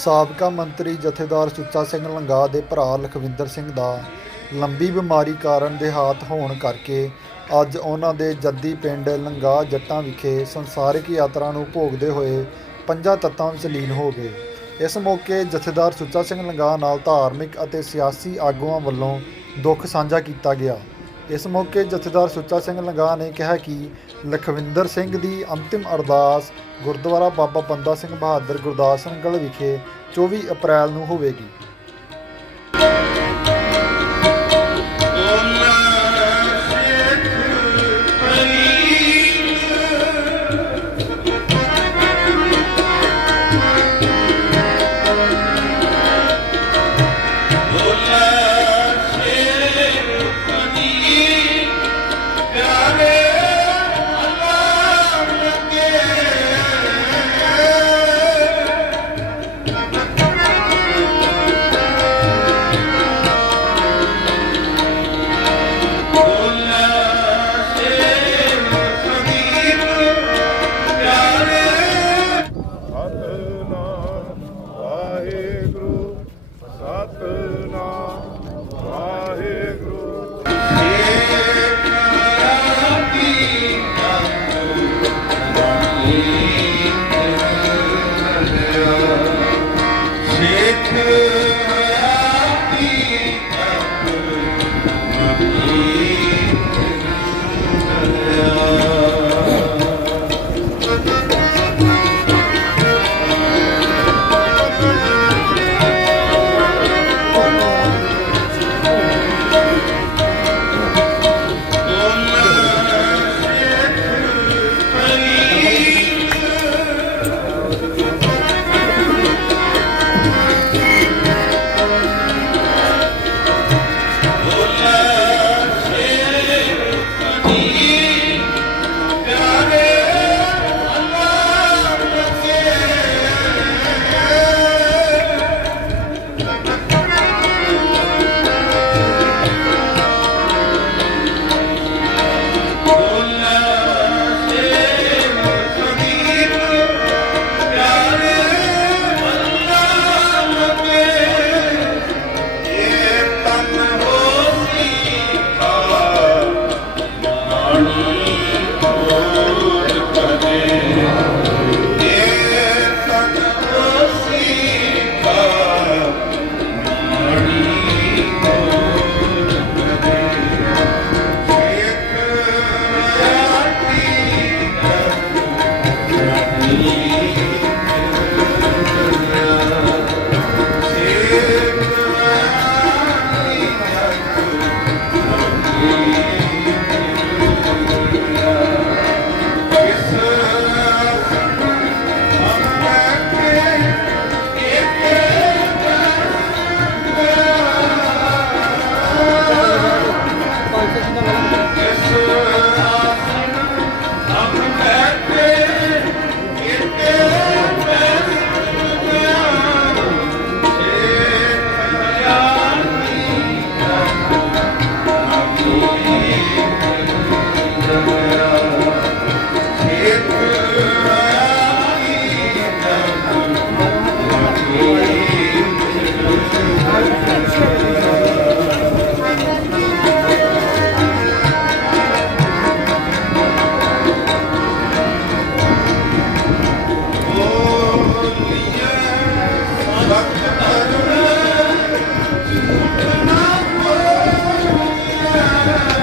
ਸਾਬਕਾ ਮੰਤਰੀ ਜਥੇਦਾਰ ਸੁੱਚਾ ਸਿੰਘ ਲੰਗਾ ਦੇ ਭਰਾ ਲਖਵਿੰਦਰ ਸਿੰਘ ਦਾ ਲੰਬੀ ਬਿਮਾਰੀ ਕਾਰਨ ਦੇਹਾਤ ਹੋਣ ਕਰਕੇ ਅੱਜ ਉਹਨਾਂ ਦੇ ਜੱਦੀ ਪਿੰਡ ਲੰਗਾ ਜੱਟਾਂ ਵਿਖੇ ਸੰਸਾਰਿਕ ਯਾਤਰਾ ਨੂੰ ਭੋਗਦੇ ਹੋਏ ਪੰਜਾਂ ਤੱਤਾਂ ਵਿੱਚ ਲੀਨ ਹੋ ਗਏ। ਇਸ ਮੌਕੇ ਜਥੇਦਾਰ ਸੁੱਚਾ ਸਿੰਘ ਲੰਗਾ ਨਾਲ ਧਾਰਮਿਕ ਅਤੇ ਸਿਆਸੀ ਆਗੂਆਂ ਵੱਲੋਂ ਦੁੱਖ ਸਾਂਝਾ ਕੀਤਾ ਗਿਆ। ਇਸ ਮੌਕੇ ਜਥੇਦਾਰ ਸੁੱਚਾ ਸਿੰਘ ਲੰਗਾ ਨੇ ਕਿਹਾ ਕਿ ਲਖਵਿੰਦਰ ਸਿੰਘ ਦੀ ਅੰਤਿਮ ਅਰਦਾਸ ਗੁਰਦੁਆਰਾ ਬਾਬਾ ਬੰਦਾ ਸਿੰਘ ਬਹਾਦਰ ਗੁਰਦਾਸ ਵਿਖੇ 24 ਅਪ੍ਰੈਲ ਨੂੰ ਹੋਵੇਗੀ। Yeah. Lord. Yeah.